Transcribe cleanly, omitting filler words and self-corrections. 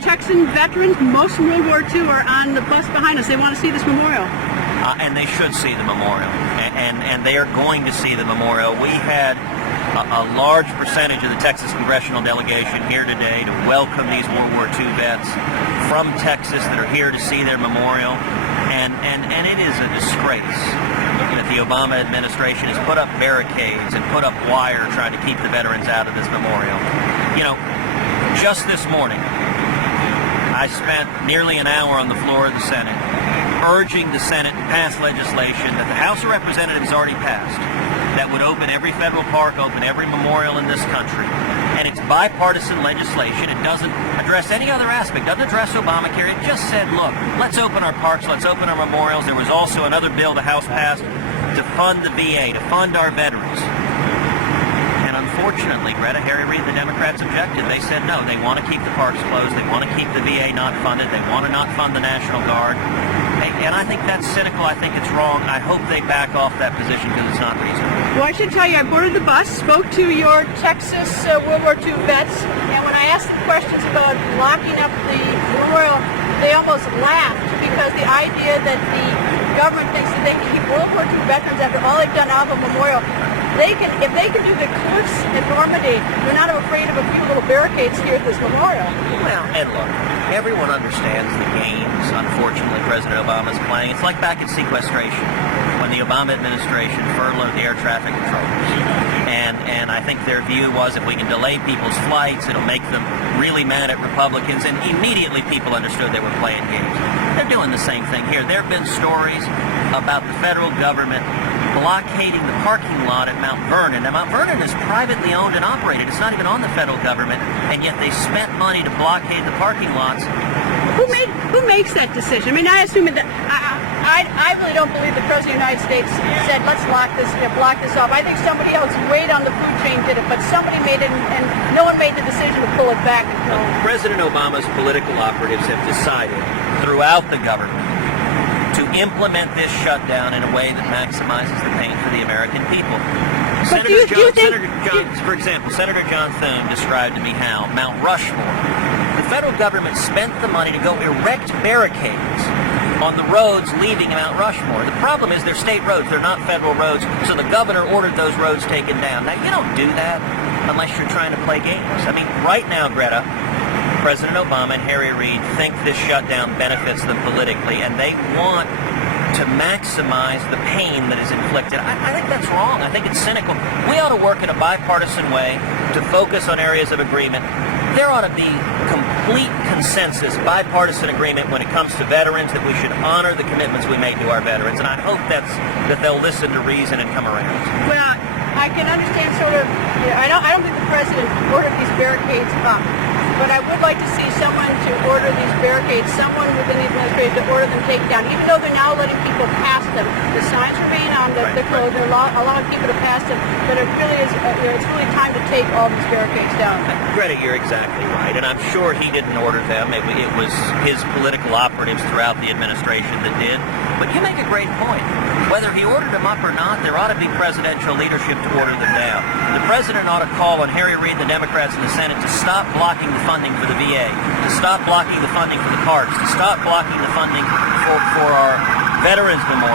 Texan veterans, most from World War II, are on the bus behind us. They want to see this memorial. And they should see the memorial, and they are going to see the memorial. We had a large percentage of the Texas congressional delegation here today to welcome these World War II vets from Texas that are here to see their memorial, and it is a disgrace that the Obama administration has put up barricades and put up wire trying to keep the veterans out of this memorial. You know, just this morning, I spent nearly an hour on the floor of the Senate urging the Senate to pass legislation that the House of Representatives already passed that would open every federal park, open every memorial in this country. And it's bipartisan legislation. It doesn't address any other aspect, doesn't address Obamacare. It just said, look, let's open our parks, let's open our memorials. There was also another bill the House passed to fund the VA, to fund our veterans. And unfortunately, Greta, Harry Reid, the Democrats objected. They said no, they want to keep the parks closed, they want to keep the VA not funded, they want to not fund the National Guard. And I think that's cynical. I think it's wrong. I hope they back off that position because it's not reasonable. Well, I should tell you, I boarded the bus, spoke to your Texas World War II vets, and when I asked them questions about locking up the memorial, they almost laughed because the idea that the government thinks that they can keep World War II veterans after all they've done out of a memorial, if they can do the cliffs in Normandy, they're not afraid of a few little barricades here at this memorial. Well, and look, everyone understands the games, unfortunately, President Obama's playing. It's like back at sequestration when the Obama administration furloughed the air traffic controllers. And I think their view was if we can delay people's flights, it'll make them really mad at Republicans. And immediately people understood they were playing games. They're doing the same thing here. There have been stories about the federal government blockading the parking lot at Mount Vernon. Now, Mount Vernon is privately owned and operated. It's not even on the federal government, and yet they spent money to blockade the parking lots. Who makes that decision? I mean, I assume that I really don't believe the President of the United States said, let's block this off. I think somebody else way down the food chain did it, but somebody made it, and no one made the decision to pull it back. President Obama's political operatives have decided throughout the government to implement this shutdown in a way that maximizes the pain for the American people. For example, Senator John Thune described to me how Mount Rushmore, the federal government spent the money to go erect barricades on the roads leaving Mount Rushmore. The problem is they're state roads, they're not federal roads, so the governor ordered those roads taken down. Now, you don't do that unless you're trying to play games. I mean, right now, Greta, President Obama and Harry Reid think this shutdown benefits them politically, and they want to maximize the pain that is inflicted. I think that's wrong. I think it's cynical. We ought to work in a bipartisan way to focus on areas of agreement. There ought to be complete consensus, bipartisan agreement when it comes to veterans, that we should honor the commitments we made to our veterans, and I hope that they'll listen to reason and come around. Well, I can understand I don't think the president ordered these barricades up. But I would like to see someone to order these barricades, someone within the administration to order them taken down, even though they're now letting people pass them. The signs remain on the clothes. They're allowing people to pass them, but it really is, it's really time to take all these barricades down. Greta, you're exactly right, and I'm sure he didn't order them. It was his political operatives throughout the administration that did. But you make a great point. Whether he ordered them up or not, there ought to be presidential leadership to order them down. The president ought to call on Harry Reid and the Democrats in the Senate to stop blocking the funding for the VA, to stop blocking the funding for the parks, to stop blocking the funding for our Veterans Memorial.